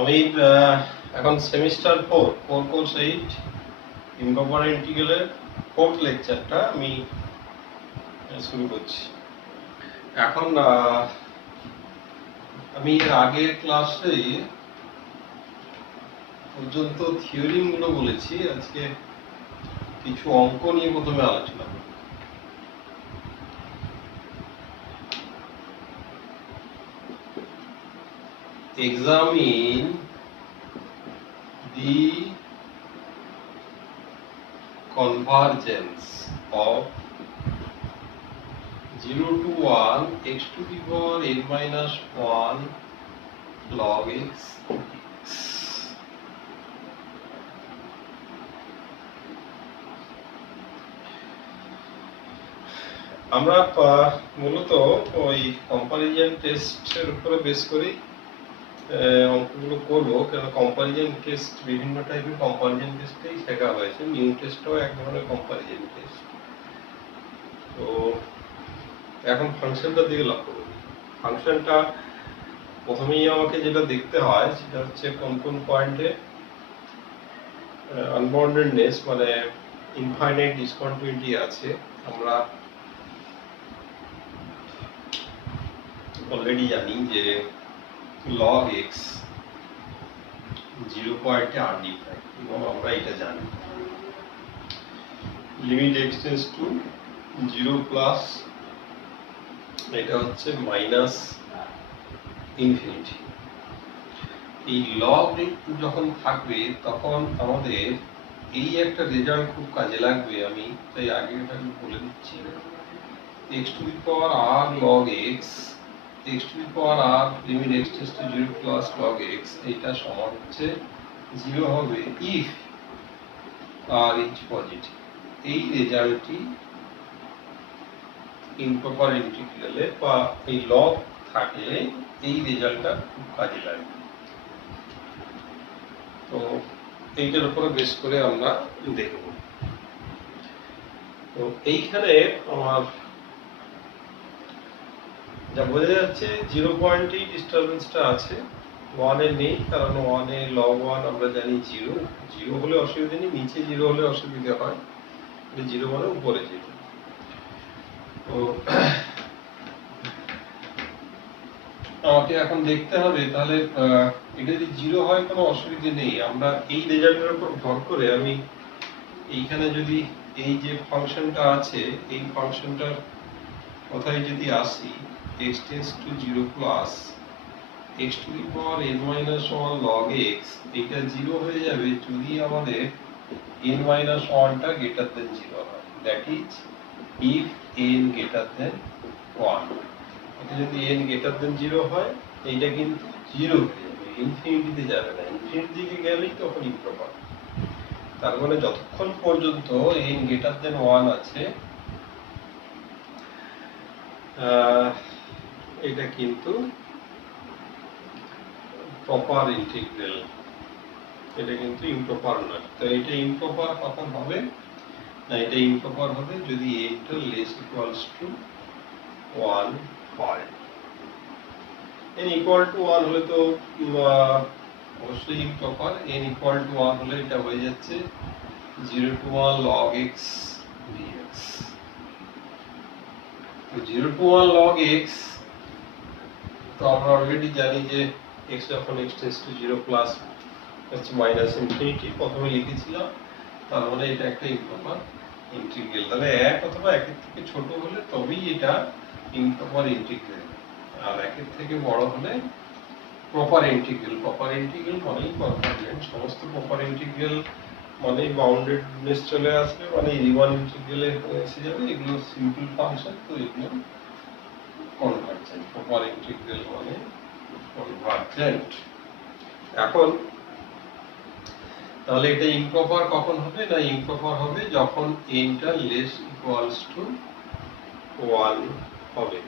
আমি এখন semester 4 course 8 improper ইন্টিগ্রালের 4th লেকচারটা আমি শুরু করছি। এখন আমি আগের ক্লাসে পর্যন্ত থিওরিম গুলো বলেছি, আজকে কিছু অঙ্ক নিয়ে প্রথমে আলোচনা করব। Examine the convergence of 0 to 1 x to the power n minus 1 log x dx. আমরা মূলত ওই কম্পারিজন টেস্টের উপরে বেস করি অঙ্কগুলো করবো, কারণ কম্পারিজন টেস্ট বিভিন্ন টাইপের কম্পারিজন টেস্টেই শেখা হয়েছে। নিউ টেস্টও এক ধরনের কম্পারিজন টেস্ট। তো এখন ফাংশনটা দিকে লক্ষ্য করি। ফাংশনটা প্রথমেই আমাকে যেটা দেখতে হয় সেটা হচ্ছে কোন কোন পয়েন্টে আনবাউন্ডেডনেস মানে ইনফাইনাইট ডিসকন্টিনিউটি আছে। আমরা অলরেডি জানি যে log x 0 পয়েন্টে আনডিফাইন্ড, এবং আমরা এটা জানি limit x tends to 0 plus এটা হচ্ছে মাইনাস ইনফিনিটি। এই লগ যখন থাকবে তখন আমাদের এই একটা রেজাল্ট খুব কাজে লাগবে। আমি তাই আগে এটা বলে দিচ্ছি, x to the power r log x x to the power r limit x tends to 0 plus log x এটা সমান হচ্ছে 0 হবে if r is positive। এই রেজাল্টটি ইমপ্রপার ইন্টিগ্রালে বা এই লগ থাকলে এই রেজাল্টটা খুব কাজে লাগবে। তো এইটার উপরে বেস করে আমরা দেখব। তো এইখানে আমার যা বোঝা যাচ্ছে 0 পয়েন্টেই ডিস্টারবেন্সটা আছে, 1 এ নেই, কারণ 1 এ log 1 আমরা জানি 0 হলে অসুবিধা নেই, নিচে 0 হলে অসুবিধা হয়, 0 মানে উপরে 0। তো আমাকে এখন দেখতে হবে তাহলে এটা যদি 0 হয় কোনো অসুবিধা নেই। আমরা এই রেজাল্টের উপর ভর করে আমি এইখানে যদি এই যে ফাংশনটা আছে এই ফাংশনটার কথায় যদি আসি, x tends to 0 plus x to the power n minus 1 log x এটা 0 হয়ে যাবে যদি আমাদের n minus 1 টা greater than 0 হয়, that is if n greater than 1। এটা যদি n greater than 0 হয় এইটা কিন্তু 0 হয়ে যাবে, ইনফিনিটিতে যাবে না। ইনফিনিটি দিকে গেলেই তখন ইমপ্রপার। তার মানে যতক্ষণ পর্যন্ত n greater than 1 আছে এটা কিন্তু প্রপার ইন্টিগ্রাল, এটা কিন্তু ইমপ্রপার নয়। তো এটা ইমপ্রপার কখন হবে না, এটা ইমপ্রপার হবে যদি n টা লেস ইকুয়ালস টু 1 হয়। n ইকুয়াল টু 1 হলে তো অবশ্যই ইমপ্রপার, n ইকুয়াল টু 1 হলে এটা হয়ে যাচ্ছে 0 to 1 log x dx। 0 to 1 log x, তো আমরা অলরেডি জানি যে x যখন x টেন্ডস টু 0 প্লাস হচ্ছে মাইনাস ইনফিনিটি প্রথমে লিখেছিলাম, তার মানে এটা একটা ইমপ্রপার ইন্টিগ্রাল। তাহলে 1 অথবা 1 এর থেকে ছোট হলে তবেই এটা ইমপ্রপার ইন্টিগ্রাল, আর 1 এর থেকে বড় হলে প্রপার ইন্টিগ্রাল। প্রপার ইন্টিগ্রাল মানেই কনভারজেন্ট, সমস্ত প্রপার ইন্টিগ্রাল মানে বাউন্ডেডনেস চলে আসবে, মানে রিমান ইন্টিগ্রালে এসে যাবে। এগুলো সিম্পল ফাংশন, তো এগুলো কনভারজেন্ট। প্রপার ইন্টিগ্রাল মানে কনভারজেন্ট। এখন তাহলে এটা ইমপ্রপার কখন হবে না, ইমপ্রপার হবে যখন n টা লেস ইকুয়ালস টু 1 হবে,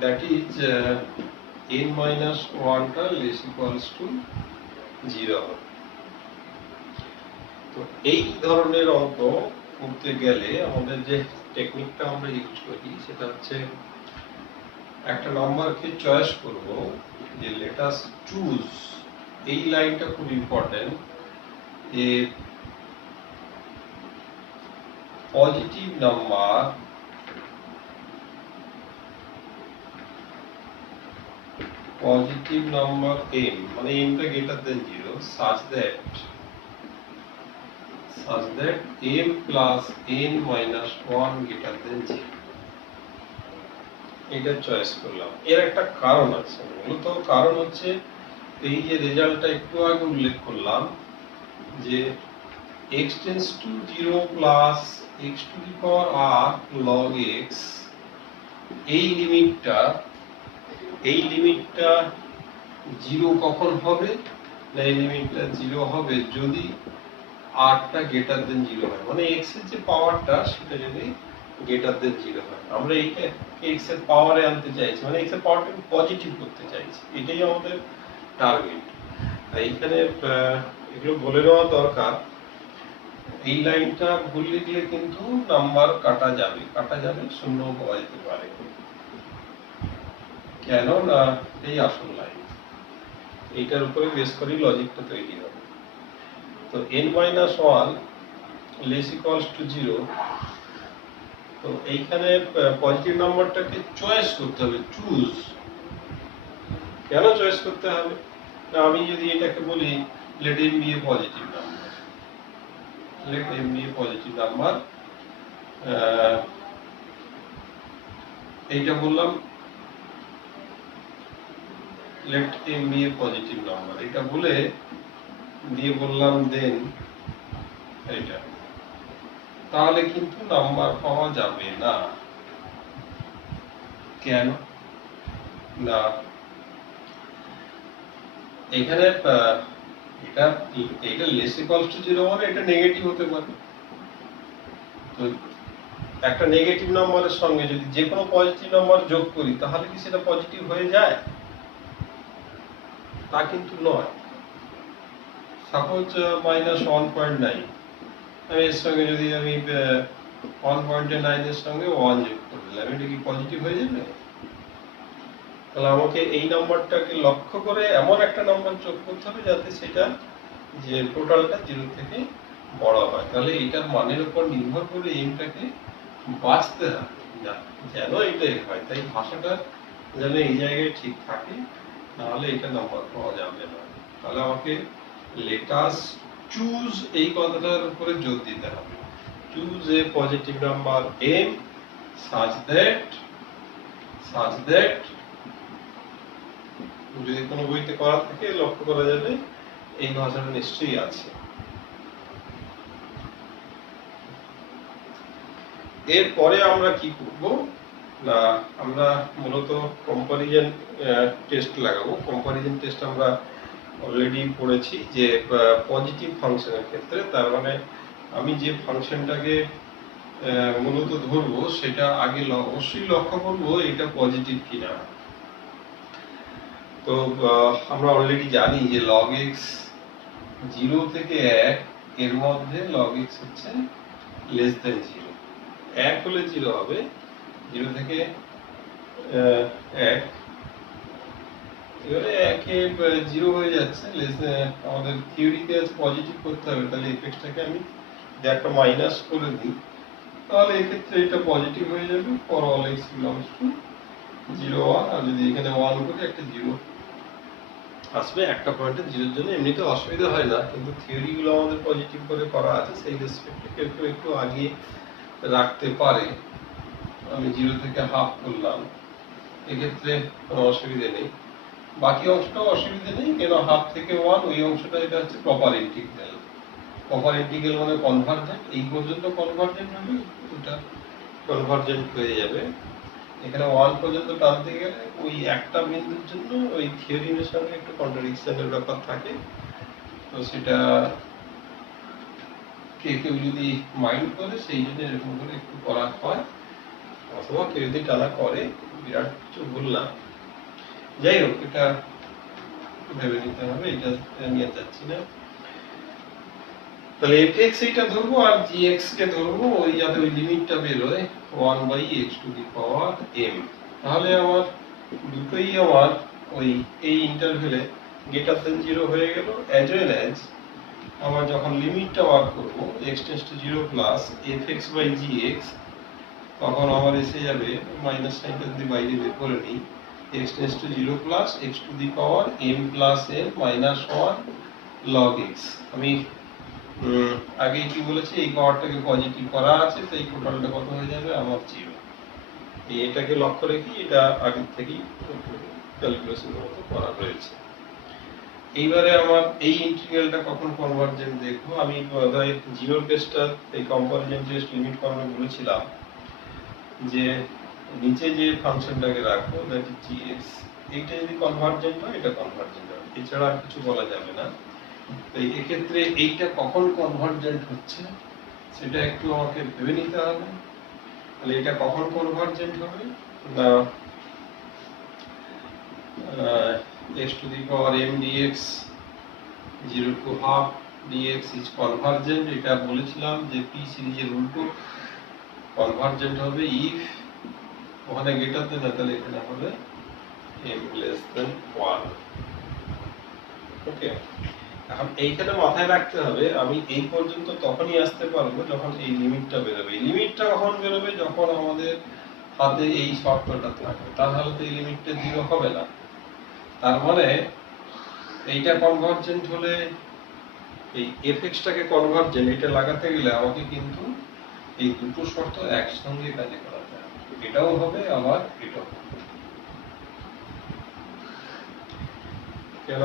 দ্যাট ইজ n minus 1 টা লেস ইকুয়ালস টু 0 হবে। তো এই ধরনের অঙ্ক করতে গেলে আমাদের যে টেকনিকটা আমরা ইউজ করি সেটা হচ্ছে একটা নাম্বারকে চয়েস করব যে লেট আস চুজ, এই লাইনটা খুব ইম্পর্টেন্ট, যে পজিটিভ নাম্বার m, মানে m টা greater than 0 such that m plus n minus 1 greater than 0, এটা চয়েস করলাম। এর একটা কারণ আছে, মূলত কারণ হচ্ছে এই যে রেজাল্টটা একটু আগে উল্লেখ করলাম যে x tends to 0 plus x to the power r log x, এই লিমিটটা 0 কখন হবে না, এই লিমিটটা 0 হবে যদি r টা গ্রেটার দেন 0 হয়, মানে x এর যে পাওয়ারটা সেটা যদি গ্রেটার দেন 0 হয়। আমরা এইটা x এর পাওয়ারে আনতে চাইছি, মানে x এর পাওয়ারটাকে পজিটিভ করতে চাইছি, এটাই আমাদের টার্গেট। এইখানে এগুলো বলে নেওয়া দরকার। এই লাইনটা ভুল লিখলে কিন্তু নাম্বার কাটা যাবে, শূন্য পাওয়া যেতে পারে। কেন না, এই আসল লাইন, এইটার উপরে বেস করে লজিকটা তৈরি হবে। তো n-1 less equals to 0, তো এইখানে পজিটিভ নাম্বারটাকে চয়েস করতে হবে, চুজ। কেন চয়েস করতে হবে না, আমি যদি এটাকে বলি let m be a positive number, let m be a positive number, এইটা বললাম let m be a positive number, এটা বলে দিয়ে বললাম দেন এইটা, তাহলে কিন্তু নাম্বার পাওয়া যাবে না। কেন না, এখানে এটা লেস ইকুয়ালস টু 0 মানে এটা নেগেটিভ হতে পারে। তো একটা নেগেটিভ নাম্বারের সঙ্গে যদি যে কোনো পজিটিভ নাম্বার যোগ করি তাহলে কি সেটা পজিটিভ হয়ে যায়? তা কিন্তু নয়। সাপোজ -1.9, আমি এর সঙ্গে যদি আমি 1.9 এর সঙ্গে 1 যোগ করে দিলাম, এটা কি পজিটিভ হয়ে যাবে? তাহলে আমাকে এই নাম্বারটাকে লক্ষ্য করে এমন একটা নাম্বার যোগ করতে হবে যাতে সেটা যে টোটালটা 0 থেকে বড় হয়। তাহলে এটার মানের উপর নির্ভর করে এমটাকে বাঁচতে হবে যেন এটাই হয়, তাই ভাষাটা যেন এই জায়গায় ঠিক থাকে, নাহলে এটা নাম্বার পাওয়া যাবে না। তাহলে আমাকে let us choose এই কথাটার উপরে জোর দিতে হবে, choose a positive number m such that যদি কোনো বইতে করা থাকে লক্ষ্য করা যাবে এই ভাষাটা নিশ্চয়ই আছে। এরপরে আমরা কি করব না, আমরা মূলত কম্পারিজন টেস্ট লাগাবো। কম্পারিজন টেস্ট আমরা অলরেডি পড়েছি যে পজিটিভ ফাংশনের ক্ষেত্রে, তার মানে আমি যে ফাংশনটাকে মূলত ধরবো সেটা আগে অবশ্যই লক্ষ্য করবো এটা পজিটিভ কিনা। তো আমরা অলরেডি জানি যে log x 0 থেকে 1 এর মধ্যে log x হচ্ছে লেস দেন 0, 1 হলে 0 হবে, 0 থেকে 1, এবারে 1 এ 0 হয়ে যাচ্ছে, আমাদের থিওরিতে আছে পজিটিভ করতে হবে, তাহলে এফএক্সটাকে আমি যদি একটা মাইনাস করে দিই তাহলে এক্ষেত্রে এটা পজিটিভ হয়ে যাবে for all x belongs to 0 1, আর যদি এখানে 1 করে একটা 0 আসবে একটা পয়েন্টে 0 এর জন্য। এমনিতে অসুবিধা হয় না, কিন্তু থিওরি গুলো আমাদের পজিটিভ করে করা আছে, সেই রেসপেক্টে কেউ কেউ একটু আগে রাখতে পারে। আমি 0 থেকে হাফ করলাম, এক্ষেত্রে কোনো অসুবিধা নেই, বাকি অংশটাও অসুবিধা নেই, কেন হাফ থেকে 1 ওই অংশটা এটা হচ্ছে প্রপার ইন্টিগ্রাল। প্রপার ইন্টিগ্রাল মানে কনভার্জেন্ট, এই পর্যন্ত কনভার্জেন্ট হবে, এটা কনভার্জেন্ট হয়ে যাবে। এখানে 1 পর্যন্ত টানতে গেলে ওই একটা বিন্দুর জন্য ওই থিওরিমের সঙ্গে একটু কন্ট্রাডিকশনের ব্যাপার থাকে, তো সেটা কেউ যদি মাইন্ড করে সেই জন্য এরকম করে একটু করা হয়, অথবা কেউ যদি টানা করে বিরাট কিছু ভুল না। যাই হোক, এটা ভেবে নিতে হবে, এটা নিয়ে যাচ্ছি না। তাহলে fx এইটা ধরবো আর gx কে ধরবো ওই যাতে ওই লিমিটটা বের হয় 1/x to the power m। তাহলে আমার দুটোই আমার ওই এই ইন্টারভেলে গ্রেটার দেন 0 হয়ে গেল, অ্যাজ ওয়েল অ্যাজ আমার যখন লিমিটটা বার করবো x tends to 0 plus fx/gx, তখন আমার এসে যাবে মাইনাস সাইনটা যদি বাইরে বের করে নিই, x tends to 0 plus x to the power m plus n minus 1 log x। আমি আগে কি বলেছি, এই পাওয়ারটাকে পজিটিভ করা আছে, তাই টোটালটা কত হয়ে যাবে আমার 0। এটাকে লক্ষ্য রেখে এটা আগে থেকেই ক্যালকুলেশন মতো করা হয়েছে। এইবারে আমার এই ইন্টিগ্রালটা কখন কনভার্জেন্ট দেখবো, আমি বোধহয় জিরোর কেসটা এই কম্পারিজন টেস্ট লিমিট করানো বলেছিলাম যে নিচে যে ফাংশনটাকে রাখবো দ্যাট ইজ gx, এইটা যদি কনভার্জেন্ট হয় এটা কনভার্জেন্ট হবে, এছাড়া আর কিছু বলা যাবে না। তো এই ক্ষেত্রে এইটা কখন কনভার্জেন্ট হচ্ছে সেটা একটু আমাকে ভেবে নিতে হবে। তাহলে এটা কখন কনভার্জেন্ট হবে না, x to the power m dx 0 to half dx is convergent, এটা বলেছিলাম যে p সিরিজের উল্টো কনভার্জেন্ট হবে if ওখানে গ্রেটার দেন না, তাহলে এখানে হবে m less than 1। ওকে, এখন এইখানে মাথায় রাখতে হবে আমি এই পর্যন্ত তখনই আসতে পারবো যখন এই লিমিটটা বেরোবে। এই লিমিটটা কখন বেরোবে, যখন আমাদের হাতে এই শর্তটা থাকবে, তাহলে তো এই লিমিটটা 0 হবে না। তার মানে এইটা কনভার্জেন্ট হলে এই fx-টাকে কনভার্জেন্ট এটা লাগাতে গেলে আমাকে কিন্তু এই দুটো শর্ত একসঙ্গে কাজে করাতে হবে, এটাও হবে আবার এটাও হবে। কেন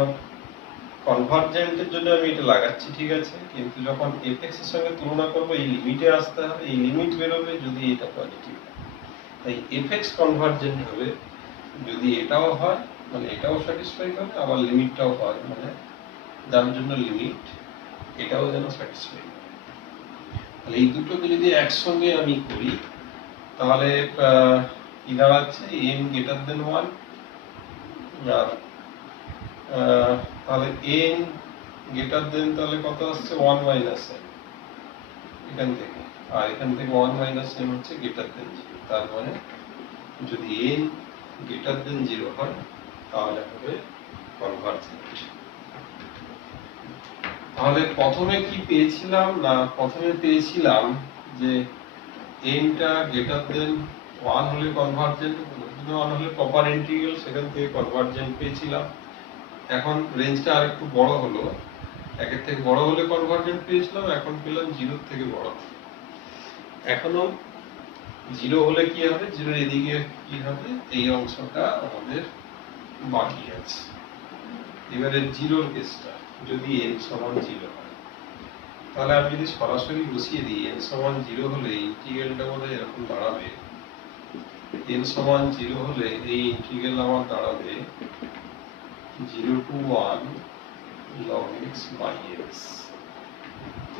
কনভার্জেন্টের জন্য আমি এটা লাগাচ্ছি, ঠিক আছে, কিন্তু যখন fx এর সঙ্গে তুলনা করব এই লিমিটে আসতে হবে, এই লিমিট বেরোবে যদি এটা পজিটিভ হয়। তাই fx কনভার্জেন্ট হবে যদি এটাও হয়, মানে এটাও স্যাটিসফাই করে, আবার লিমিটটাও হয়, মানে যার জন্য লিমিট এটাও যেন স্যাটিসফাই করে। তাহলে এই দুটোকে যদি একসঙ্গে আমি করি তাহলে কি দাঁড়াচ্ছে, m গ্রেটার দেন 1, আর তাহলে n গ্রেটার দেন তাহলে কত আসছে 1 মাইনাস m এখান থেকে, আর এখান থেকে 1 মাইনাস m হচ্ছে গ্রেটার দেন 0। তার মানে যদি n গ্রেটার দেন 0 হয় তাহলে হবে কনভার্জেন্ট। তাহলে প্রথমে কি পেয়েছিলাম না, প্রথমে পেয়েছিলাম যে n টা গ্রেটার দেন 1 হলে কনভার্জেন্ট, 1 হলে প্রপার ইন্টিগ্রাল, সেখান থেকে কনভার্জেন্ট পেয়েছিলাম। এখন রেঞ্জটা আরেকটু বড় হলো, একের থেকে বড় হলে কনভার্জেন্ট পেয়েছিলাম, এখন পেলাম 0 থেকে বড়। এখনো 0 হলে কি হবে, 0 এদিকে কি হবে, এই অংশটা আমাদের বাকি আছে। এবারে 0-র কেসটা যদি n সমান 0 হয়, তাহলে আমি যদি সরাসরি বসিয়ে দিই n সমান 0 হলে ইন্টিগ্রালটা আমাদের এরকম দাঁড়াবে, n সমান 0 হলে এই ইন্টিগ্রাল আমার দাঁড়াবে 0 to 1 log x by x।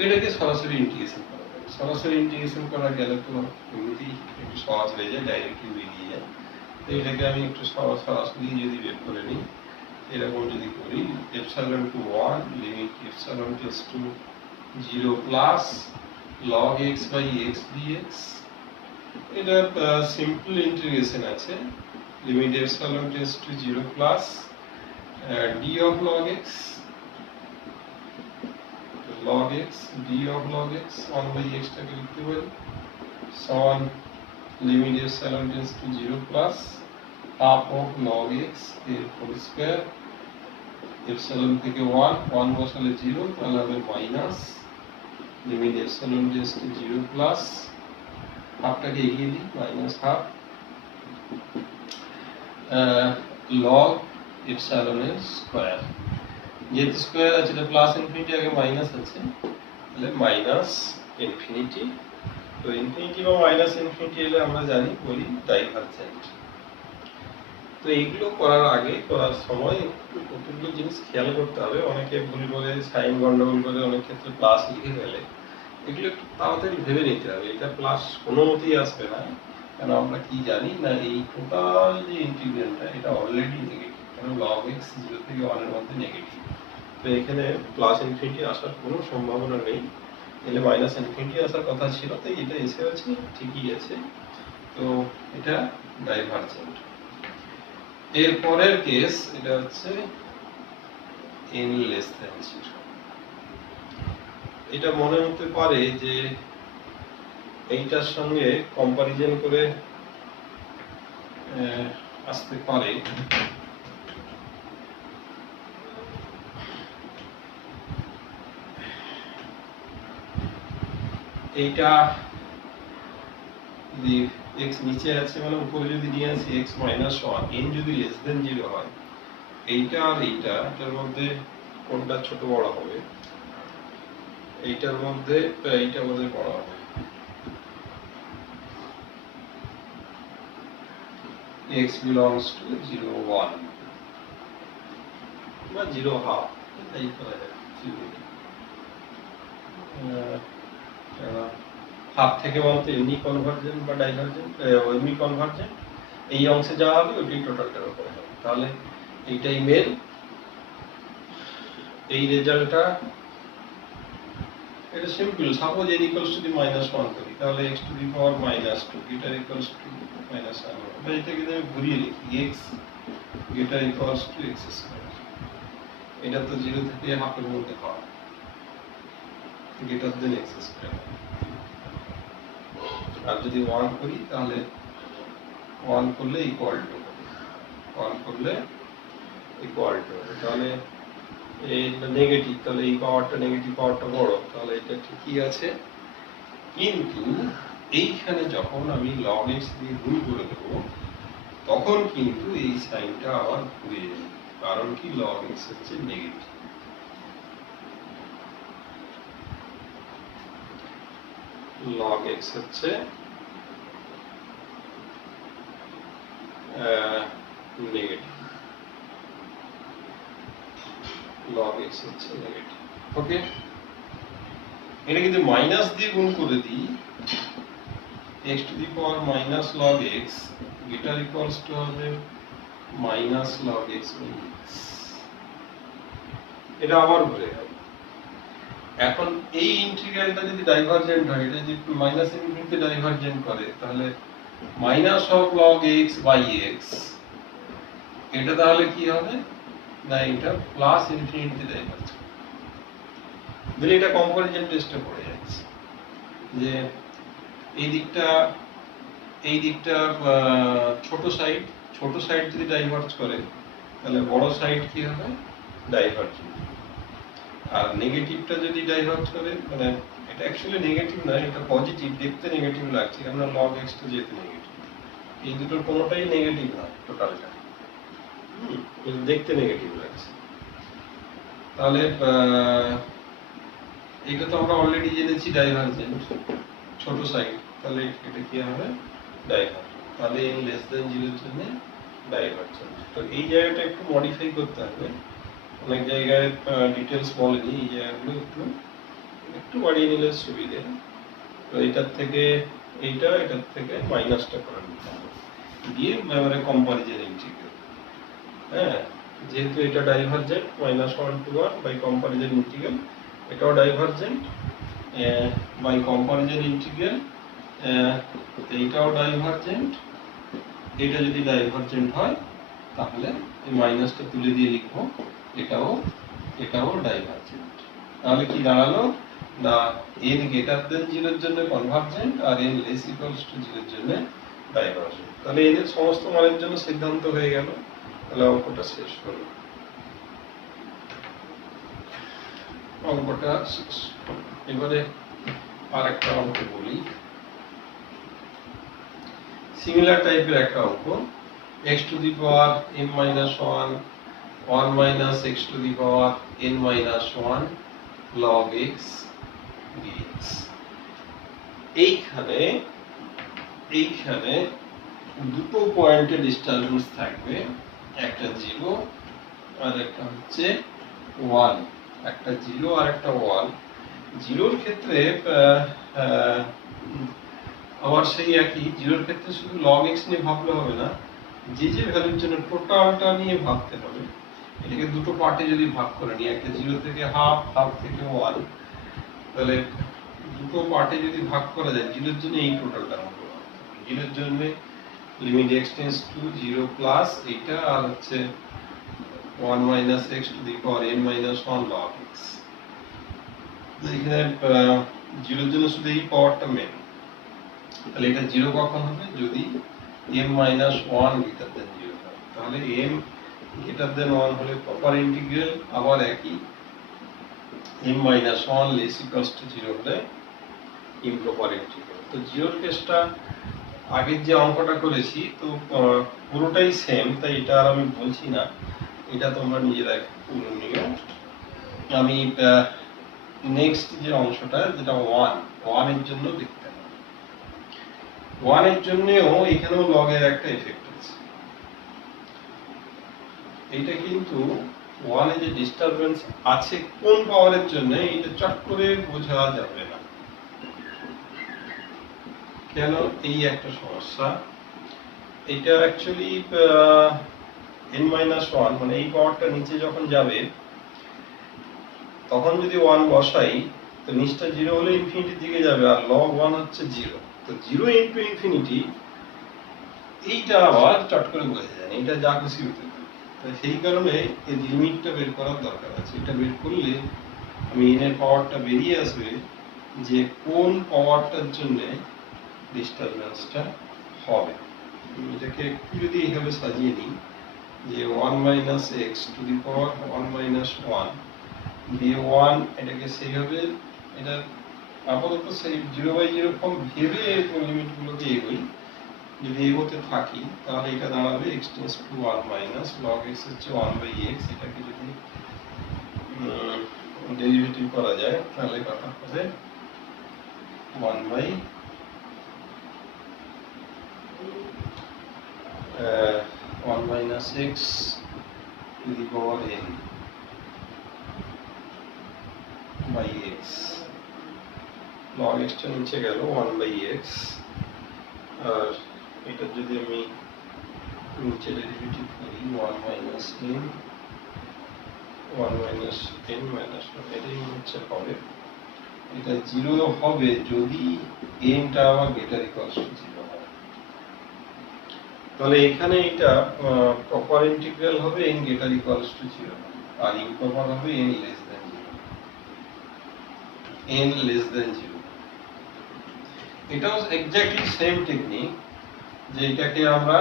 এটাকে সরাসরি ইন্টিগ্রেশন করা যাবে, সরাসরি ইন্টিগ্রেশন করা গেলে তো এমনিতেই একটু সহজ হয়ে যায়, ডাইরেক্টলি বেরিয়ে যায়। তো এটাকে আমি একটু সরাসরি যদি বের করে নিই, এরকম যদি করি epsilon to 1 limit epsilon tends to 0 plus log x by x dx, এটা সিম্পল ইন্টিগ্রেশন আছে, limit epsilon tends to 0 plus d of log x d of log x 1 by x টাকে লিখতে পারি সমান limit epsilon tends to 0 plus half of log x এর whole square, epsilon থেকে 1 বসালে 0, তাহলে হবে minus limit epsilon tends to 0 plus হাফটাকে এগিয়ে দিই মাইনাস হাফ log epsilon এর স্কয়ার, যেহেতু স্কয়ার আছে এটা প্লাস ইনফিনিটি আগে মাইনাস আছে, তাহলে মাইনাস ইনফিনিটি। তো ইনফিনিটি বা মাইনাস ইনফিনিটি এলে আমরা জানি বলি ডাইভারজেন্ট। তো এইগুলো করার আগে, করার সময় কতগুলো জিনিস খেয়াল করতে হবে। অনেকে ভুল করে সাইন গন্ডগোল করে অনেক ক্ষেত্রে প্লাস লিখে ফেলে, এগুলো একটু তাড়াতাড়ি ভেবে নিতে হবে, এটা প্লাস কোনো মতেই আসবে না। কেন আমরা কি জানি না, এই টোটাল যে ইন্টিগ্রালটা এটা অলরেডি নেগেটিভ, কারণ log x 0 থেকে 1 এর মধ্যে নেগেটিভ। তো এখানে প্লাস ইনফিনিটি আসার কোনো সম্ভাবনা নেই, এলে মাইনাস ইনফিনিটি আসার কথা ছিল, তাই এটা এসে আছে, ঠিকই আছে। তো এটা ডাইভারজেন্ট। এর পরের কেস এটা হচ্ছে n less than 0। এটা মনে হতে পারে যে এইটার সঙ্গে কম্পারিজন করে আসতে পারে। এইটা যদি x নিচে আছে মানে উপরে যদি নিয়ে আসি x minus 1, n যদি less than 0 হয়, এইটা আর এইটার মধ্যে কোনটা ছোট বড় হবে? এইটার মধ্যে এইটা বোধহয় বড় হবে। x belongs to 0, 1 বা 0, half, তাই করা যায়। হাফ থেকে বলতে এমনি কনভার্জেন্ট বা ডাইভার্জেন্ট, এমনি কনভার্জেন্ট এই অংশে যাওয়া হবে, ওইটাই টোটালটার উপরে হবে। তাহলে এইটাই মেন। এই রেজাল্টটা এটা simple. Suppose n equals to the -1 করি, তাহলে x to the power -2 greater equals to -1। বা এটাকে আমি ঘুরিয়ে লিখি, x greater equals to x square। এটা তো 0 থেকে হাফ এর মধ্যে পাওয়া, greater than x square। আর যদি 1 করি তাহলে 1 করলে ইকুয়াল টু, 1 করলে ইকুয়াল টু, তাহলে এই নেগেটিভ, তাহলে এই পাওয়ারটা নেগেটিভ পাওয়ারটা বড়, তাহলে এটা ঠিকই আছে। কিন্তু এইখানে যখন আমি log x দিয়ে গুণ করে দেব, তখন কিন্তু এই সাইনটা আবার ঘুরে যাবে। কারণ কি, log x হচ্ছে নেগেটিভ। log x হচ্ছে নেগেটিভ, log x হচ্ছে নেগেটিভ। ওকে, এটা কিন্তু মাইনাস দিয়ে গুণ করে দিই, x to the power minus log x greater equals to হবে minus log x by x। এটা আবার ঘুরে যাবে। এখন এই ইন্টিগ্রালটা যদি ডাইভারজেন্ট হয়, এটা যদি মাইনাস ইনফিনিটি ডাইভারজেন্ট করে, তাহলে minus of log x by x, এটা তাহলে কি হবে না, এটা প্লাস ইনফিনিটি ডাইভারজেন্ট। দিলে এটা কম্পারিজন টেস্টে পড়ে যাচ্ছে যে এই দিকটা ছোট সাইড যদি ডাইভার্জ করে, তাহলে বড় সাইড কি হবে, ডাইভারজেন্ট। আর নেগেটিভটা যদি ডাইভার্জ করে, মানে এটা অ্যাকচুয়ালি নেগেটিভ না, এটা পজিটিভ, দেখতে নেগেটিভ লাগছে কারণ log x টা যেহেতু নেগেটিভ। এই দুটোর কোনোটাই নেগেটিভ না টোটালটা, দেখতে নেগেটিভ লাগছে। তাহলে এটা তো আমরা অলরেডি জেনেছি ডাইভারজেন্ট, ছোট সাইড, তাহলে এটা কি হবে, ডাইভারজেন্ট। তাহলে n less than 0 এর জন্য ডাইভারজেন্ট। তো এই জায়গাটা একটু মডিফাই করতে হবে, অনেক জায়গায় ডিটেইলস বলেনি, এই জায়গাগুলো একটু বাড়িয়ে নিলে সুবিধে। তো এটার থেকে এটার থেকে মাইনাসটা করে নিতে হবে, দিয়ে এবারে কম্পারিজন ইন্টিগ্রাল। হ্যাঁ, যেহেতু এটা divergent, -1 to 1 by comparison integral, এটাও ডাইভারজেন্ট বাই কম্পারিজন ইন্টিগ্রাল, এইটাও ডাইভারজেন্ট। এটা যদি ডাইভারজেন্ট হয় তাহলে এই মাইনাসটা তুলে দিয়ে লিখবো এটাও ডাইভারজেন্ট। তাহলে কি দাঁড়ালো না, n greater than 0 এর জন্য convergent R n less equals to 0 এর জন্য ডাইভারজেন্ট। তাহলে n এর সমস্ত মানের জন্য সিদ্ধান্ত হয়ে গেল। তাহলে অঙ্কটা শেষ হলো, অঙ্কটা শেষ। এবারে আর একটা অঙ্ক বলি, সিমিলার টাইপের একটা অঙ্ক। x to the power m minus 1 1 minus x to the power n minus 1 log x dx। এইখানে দুটো পয়েন্টে ডিসটারবেন্স থাকবে, একটা 0 আর একটা হচ্ছে 1, একটা 0 আর একটা 1। 0 এর ক্ষেত্রে আবার সেই একই, 0 এর ক্ষেত্রে শুধু log x নিয়ে ভাবলে হবে না, যে ভ্যালুর জন্য টোটালটা নিয়ে ভাবতে হবে। এটাকে দুটো পার্টে যদি ভাগ করে নিই, একটা 0 থেকে হাফ, হাফ থেকে 1, তাহলে দুটো পার্টে যদি ভাগ করা যায়, 0 এর জন্য এই টোটালটা আমরা 0 এর জন্য limit x tends to 0 plus এটা আর হচ্ছে 1 minus x to the power n minus 1 log x। এখানে 0 এর জন্য শুধু এই পাওয়ারটা মেন, তাহলে এটা 0 কখন হবে যদি m মাইনাস 1 গ্রেটার দেন 0 হয়, তাহলে m গ্রেটার দেন 1 হলে প্রপার ইন্টিগ্রাল, আবার একই m minus 1 less equals to 0 হলে ইমপ্রপার ইন্টিগ্রাল। তো 0 এর কেসটা আগের যে অঙ্কটা করেছি তো পুরোটাই সেম, তাই এটা আর আমি বলছি না, এটা তোমরা নিজেরা পুরো নিও। আমি নেক্সট যে অংশটা যেটা 1 এর জন্য দেখতে হবে। 1 এর জন্যও এখানেও লগ এর একটা এফেক্ট আছে। এটা কিন্তু 1 এ যে ডিস্টারবেন্স আছে কোন পাওয়ারের জন্য এটা চট করে বোঝা যাবে না। কেন? এই একটা সমস্যা। এটা অ্যাকচুয়ালি n-1 মানে এই পাওয়ারটা নিচে যখন যাবে তখন যদি 1 বসাই তো নিচটা 0 হলে ইনফিনিটির দিকে যাবে, আর log 1 হচ্ছে 0। তো 0 ইনটু ইনফিনিটি এইটা আবার চট করে বোঝা যায় না, এটা যা খুশি হতে পারে। তাই সেই কারণে এই লিমিটটা বের করার দরকার আছে। এটা বের করলে আমি n এর পাওয়ারটা বেরিয়ে আসবে যে কোন পাওয়ারটার জন্য ডিস্টারবেন্সটা হবে। এটাকে একটু যদি এইভাবে সাজিয়ে নিই যে 1 minus x to the power 1 minus 1 দিয়ে 1, এটাকে সেইভাবে এটা আপাতত সেই 0/0 ফর্ম ভেবে লিমিটগুলোকে এগোই। যদি এগোতে থাকি তাহলে এটা দাঁড়াবে x tends to 1 minus log x হচ্ছে 1/x। এটাকে যদি ডেরিভেটিভ করা যায় তাহলে কথা হবে 1 minus x to the power n by x log x টা নিচে গেল 1/x, আর এটা যদি আমি নিচে ডেরিভেটিভ করি 1 minus n minus 1 এটাই হচ্ছে হবে। এটা 0 হবে যদি n টা আবার গ্রেটার ইকুয়ালস টু 0 হয়, তাহলে এখানে এটা প্রপার ইন্টিগ্রাল হবে n গ্রেটার ইকুয়ালস টু 0 আর ইমপ্রপার হবে n less than 0। n less than 0 এটাও এক্স্যাক্টলি সেম টেকনিক, যে এটাকে আমরা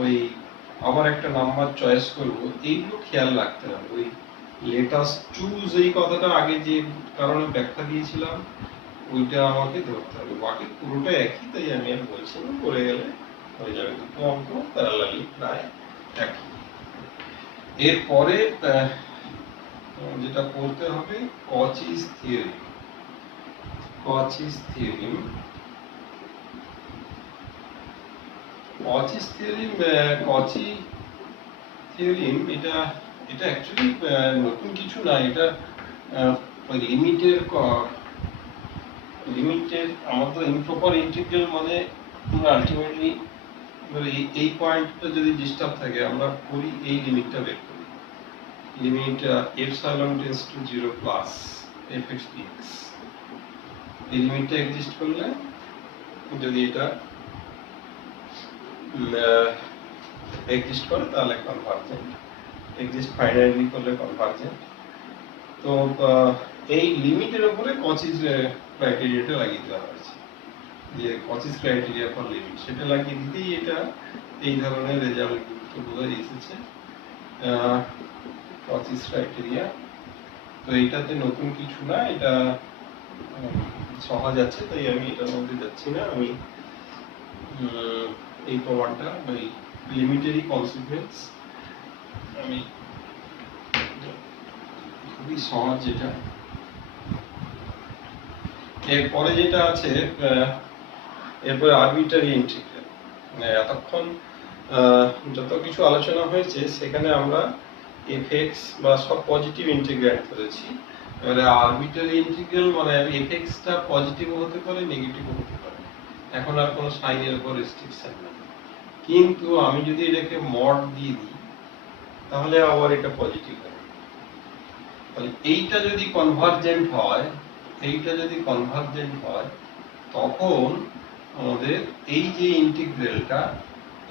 ওই আবার একটা নাম্বার চয়েস করব। এইগুলো খেয়াল রাখতে হবে, ওই লেট আস চুজ এই কথাটা আগে যে কারণে ব্যাখ্যা দিয়েছিলাম ওইটা আমাকে ধরতে হবে, বাকি পুরোটা একই, তাই আমি আর বলছি না, করে গেলে হয়ে যাবে। দুটো অঙ্ক প্যারালালি প্রায় একই। এরপরে যেটা করতে হবে কচিস থিওরেম। কচিস থিওরেম এটা অ্যাকচুয়ালি নতুন কিছু না। এটা লিমিটের আমাদের ইমপ্রপার ইন্টিগ্রাল মানে আলটিমেটলি এই পয়েন্টটা যদি ডিস্টার্ব থাকে আমরা করি এই লিমিটটা বের করি, limit epsilon tends to 0 plus fx dx। এই লিমিটটা এক্সিস্ট করলে যদি এটা এক্সিস্ট করে তাহলে কনভার্জেন্ট, এক্সিস্ট ফাইনাইটলি করলে কনভার্জেন্ট। তো এই লিমিটের উপরে কচিস ক্রাইটেরিয়াটা লাগিয়ে দেওয়া হয়েছে, যে কচিস ক্রাইটেরিয়া ফর লিমিট, সেটা লাগিয়ে দিতেই এটা এই ধরনের রেজাল্ট বোঝা এসেছে কচিস ক্রাইটেরিয়া। তো এইটাতে নতুন কিছু না, এটা সহজ আছে, তাই আমি এটার মধ্যে যাচ্ছি না। আমি এই প্রমাণটা ওই লিমিটেরই কনসিকুয়েন্স, আমি খুবই সহজ যেটা। এরপরে যেটা আছে এরপরে আরবিট্রারি ইন্টিগ্রাল। এতক্ষণ যত কিছু আলোচনা হয়েছে সেখানে আমরা fx বা সব পজিটিভ ইন্টিগ্র্যান্ড করেছি। এবারে আরবিট্রারি ইন্টিগ্রাল মানে fx টা পজিটিভও হতে পারে নেগেটিভও হতে পারে, এখন আর কোনো সাইনের উপর রেস্ট্রিকশন নেই। কিন্তু আমি যদি এটাকে মড দিয়ে দিই তাহলে আবার এটা পজিটিভ হবে। তাহলে এইটা যদি কনভার্জেন্ট হয় তখন আমাদের এই যে ইন্টিগ্রালটা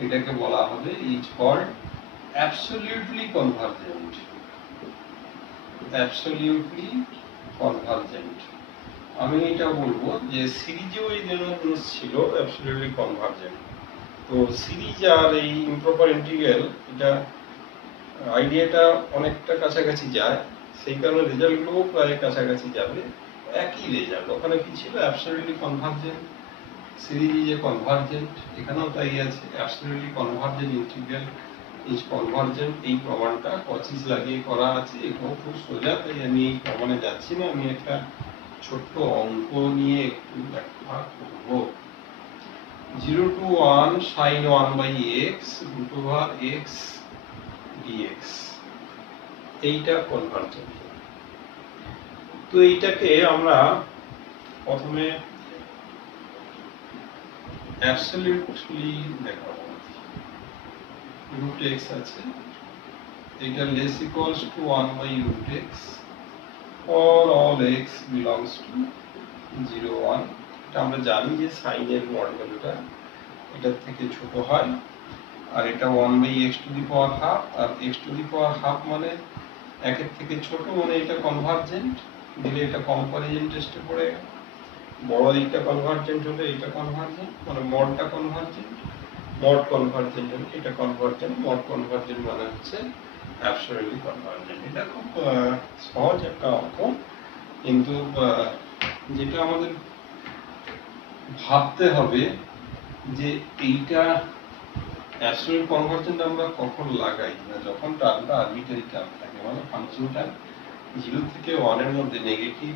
এটাকে বলা হবে is called absolutely convergent. Absolutely convergent. আমি এটা বলবো যে সিরিজেও এই ধরনের জিনিস ছিল অ্যাবসলিউটলি কনভার্জেন্ট। তো সিরিজ আর এই ইমপ্রপার ইন্টিগ্রাল এটা আইডিয়াটা অনেকটা কাছাকাছি যায়, সেই কারণে রেজাল্টগুলোও প্রায় কাছাকাছি যাবে, একই রেজাল্ট। ওখানে কি ছিল? Absolutely convergent, series is a convergent, এখানেও তাই আছে absolutely convergent integral is convergent. এই প্রমাণটা কচিস লাগিয়ে করা আছে, এটাও খুব সোজা, তাই আমি এই প্রমাণে যাচ্ছি না। আমি একটা ছোট্ট অঙ্ক নিয়ে একটু ব্যাখ্যা করব। 0 to 1 sin 1 by x root over x dx, এইটা কনভার্জেন্ট। তো এইটাকে আমরা প্রথমে অ্যাবসলিউটলি দেখাবো। root x আছে, এটা less equals to 1 by root x for all x belongs to 0 1। এটা আমরা জানি যে sin এর মড ভ্যালুটা এটার থেকে ছোট হয়, আর এটা 1 by x to the power half, R x to the power half মানে একের থেকে ছোট, মানে এটা কনভার্জেন্ট। দিলে এটা কম্পারিজন টেস্টে পড়ে গেল। বড় দিকটা কনভার্জেন্ট হলে এটা কনভার্জেন্ট, মানে মডটা কনভার্জেন্ট, মড কনভার্জেন্ট হলে এটা কনভার্জেন্ট, মড কনভার্জেন্ট মানে হচ্ছে অ্যাবসলিউটলি কনভার্জেন্ট। এটা খুব সহজ একটা অঙ্ক, কিন্তু যেটা আমাদের ভাবতে হবে যে এইটা অ্যাবসলিউট কনভার্জেন্ট আমরা কখন লাগাই, না যখন টার্মটা আরবিটারি টার্ম থাকে, মানে ফাংশনটা 0 থেকে 1 এর মধ্যে নেগেটিভ,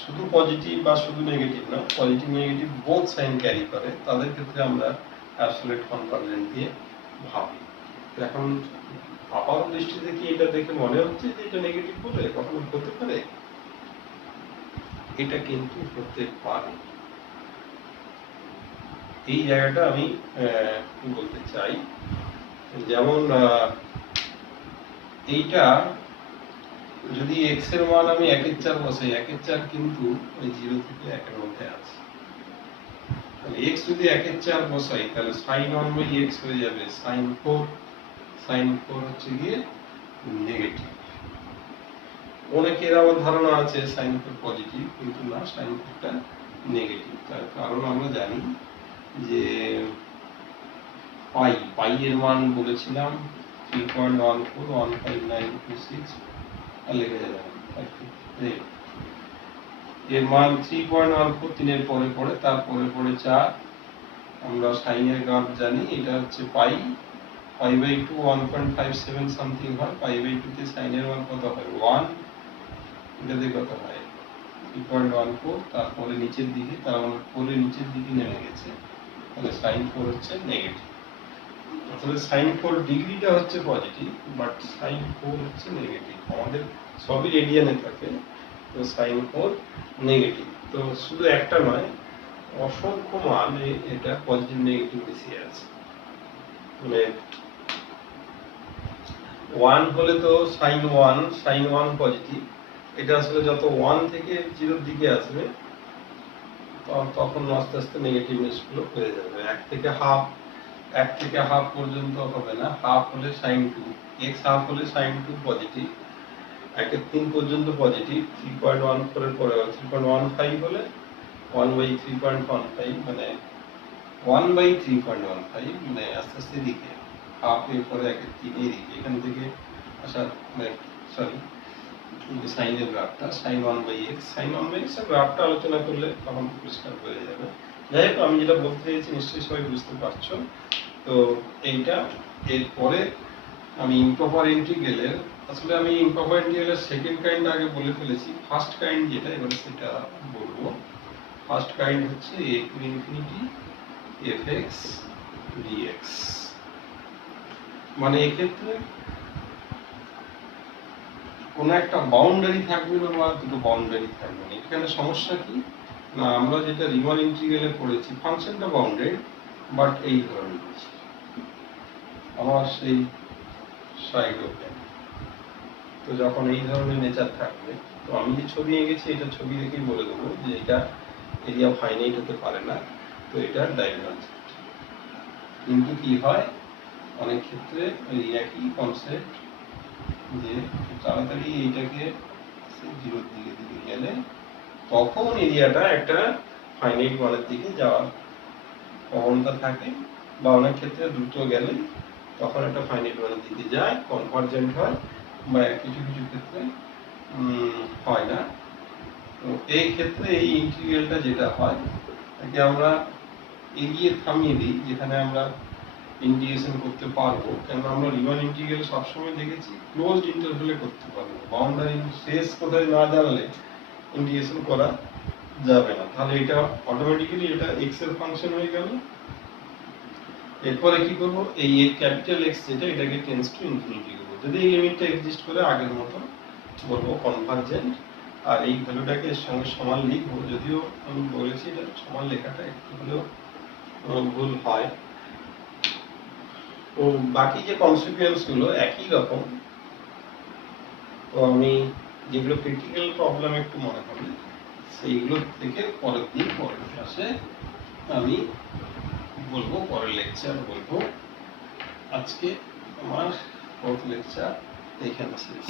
শুধু পজিটিভ বা শুধু নেগেটিভ না, positive negative both sign carry করে, তাদের ক্ষেত্রে আমরা অ্যাবসলিউট কনভার্জেন্ট দিয়ে ভাবি। এখন আপাত দৃষ্টিতে কি এটা দেখে মনে হচ্ছে যে এটা নেগেটিভ বলে কখনো হতে পারে? এটা কিন্তু হতে পারে। এই জায়গাটা আমি বলতে চাই, যেমন এইটা যদি x এর মান আমি 1/4 বসাই, 1/4 কিন্তু ওই 0 থেকে 1 এর মধ্যে আছে। তাহলে x যদি 1/4 বসাই, তাহলে sin 1 by x হয়ে যাবে sin 4। sin 4 হচ্ছে গিয়ে নেগেটিভ। অনেকের আবার ধারণা আছে sin 4 পজিটিভ, কিন্তু না, sin 4 টা নেগেটিভ। তার কারণ আমরা জানি যে পাই এর মান বলেছিলাম 3.141596, আর লিখে দিলাম এর মান 3.14, 3 এর পরে পড়ে, তারপরে পড়ে 4। আমরা সাইনের গ্রাফ জানি, এটা হচ্ছে পাই 5/2 1.57 সামথিং হয়। 5/2 তে সাইনের মান কত হয়? 1। এটাতে কত হয়? 3.14। তারপরে নিচের দিকে, তার মানে 4 এর নিচের দিকে নেমে গেছে, তাহলে sin 4 হচ্ছে নেগেটিভ। আসলে sin 4 ডিগ্রিটা হচ্ছে পজিটিভ, বাট sin 4 হচ্ছে নেগেটিভ। আমাদের সবই রেডিয়ানে থাকে, তো sin 4 নেগেটিভ। তো শুধু একটা নয়, অসংখ্য মান এটা পজিটিভ নেগেটিভ মিশিয়ে আছে। মানে 1 হলে তো sin 1 পজিটিভ। এটা আসলে যত 1 থেকে 0 এর দিকে আসবে তখন আস্তে আস্তে নেগেটিভনেস গুলো হয়ে যাবে। 1 থেকে হাফ পর্যন্ত হবে না, হাফ হলে sin 2, x হাফ হলে sin 2 পজিটিভ, 1/3 পর্যন্ত পজিটিভ, 3.14 এর পরে 3.15 হলে 1/3.15, মানে 1/3.15, মানে আস্তে আস্তে দিকে হাফ এর পরে 1/3 এর দিকে, এখান থেকে আসা, মানে সরি সাইনের গ্রাফটা sin 1/x, sin 1/x এর গ্রাফটা আলোচনা করলে তখন পরিষ্কার হয়ে যাবে। যাই হোক, আমি যেটা বলতে চাইছি নিশ্চয়ই সবাই বুঝতে পারছো। তো এইটা এরপরে আমি ইমপ্রপার ইন্টিগ্রালের, আসলে আমি ইমপ্রপার ইন্টিগ্রালের সেকেন্ড কাইন্ড আগে বলে ফেলেছি, ফার্স্ট কাইন্ড যেটা এবারে সেটা বলবো। ফার্স্ট কাইন্ড হচ্ছে a to infinity fx dx, মানে এক্ষেত্রে কোনো একটা বাউন্ডারি থাকবে না বা দুটো বাউন্ডারি থাকবে না। এখানে সমস্যা কি না, আমরা যেটা রিমান ইন্টিগ্রালে পড়েছি ফাংশনটা বাউন্ডেড, বাট এই ধরনের কিছু আমার সেই সাইড ওপেন। তো যখন এই ধরনের নেচার থাকবে, তো আমি যে ছবি এঁকেছি এটা ছবি দেখেই বলে দেবো যে এটা এরিয়া ফাইনাইট হতে পারে না, তো এটা ডায়াগোনাল। কিন্তু কি হয় অনেক ক্ষেত্রে ওই একই কনসেপ্ট যে তাড়াতাড়ি এইটাকে জিরোর দিকে দিকে গেলে তখন এরিয়াটা একটা ফাইনাইট মানের দিকে যাওয়ার প্রবণতা থাকে, বা অনেক ক্ষেত্রে দ্রুত গেলে তখন একটা ফাইনাইট মানের দিকে যায়, কনভার্জেন্ট হয়, বা কিছু কিছু ক্ষেত্রে হয় না। তো এই ক্ষেত্রে এই ইন্টিগ্রালটা যেটা হয় তাকে আমরা এগিয়ে থামিয়ে দিই, যেখানে আমরা ইন্টিগ্রেশন করতে পারবো, কেন আমরা রিমান ইন্টিগ্রাল সবসময় দেখেছি ক্লোজড ইন্টারভ্যালে করতে পারবো, বাউন্ডারি শেষ কোথায় না জানলে ইন্টিগ্রেশন করা যাবে না। তাহলে এটা অটোমেটিক্যালি এটা এক্স এর ফাংশন হয়ে গেল। এরপরে কি করব, এই ক্যাপিটাল এক্স যেটা এটাকে টেন্ডস টু ইনফিনিটি করব, যদি এই লিমিটটা এক্সিস্ট করে আগের মতো বলবো কনভার্জেন্ট, আর এই ভ্যালুটাকে এর সঙ্গে সমান লিখবো, যদিও আমি বলেছি এটা সমান লেখাটা একটু হলেও ভুল হয়। তো বাকি যে কনসিকুয়েন্স গুলো একই রকম। তো আমি যেগুলো ক্রিটিক্যাল প্রবলেম একটু মনে হবে সেইগুলো থেকে পরের দিন পরের ক্লাসে আমি বলবো, পরের লেকচার বলবো। আজকে আমার ফোর্থ লেকচার এখানে শেষ।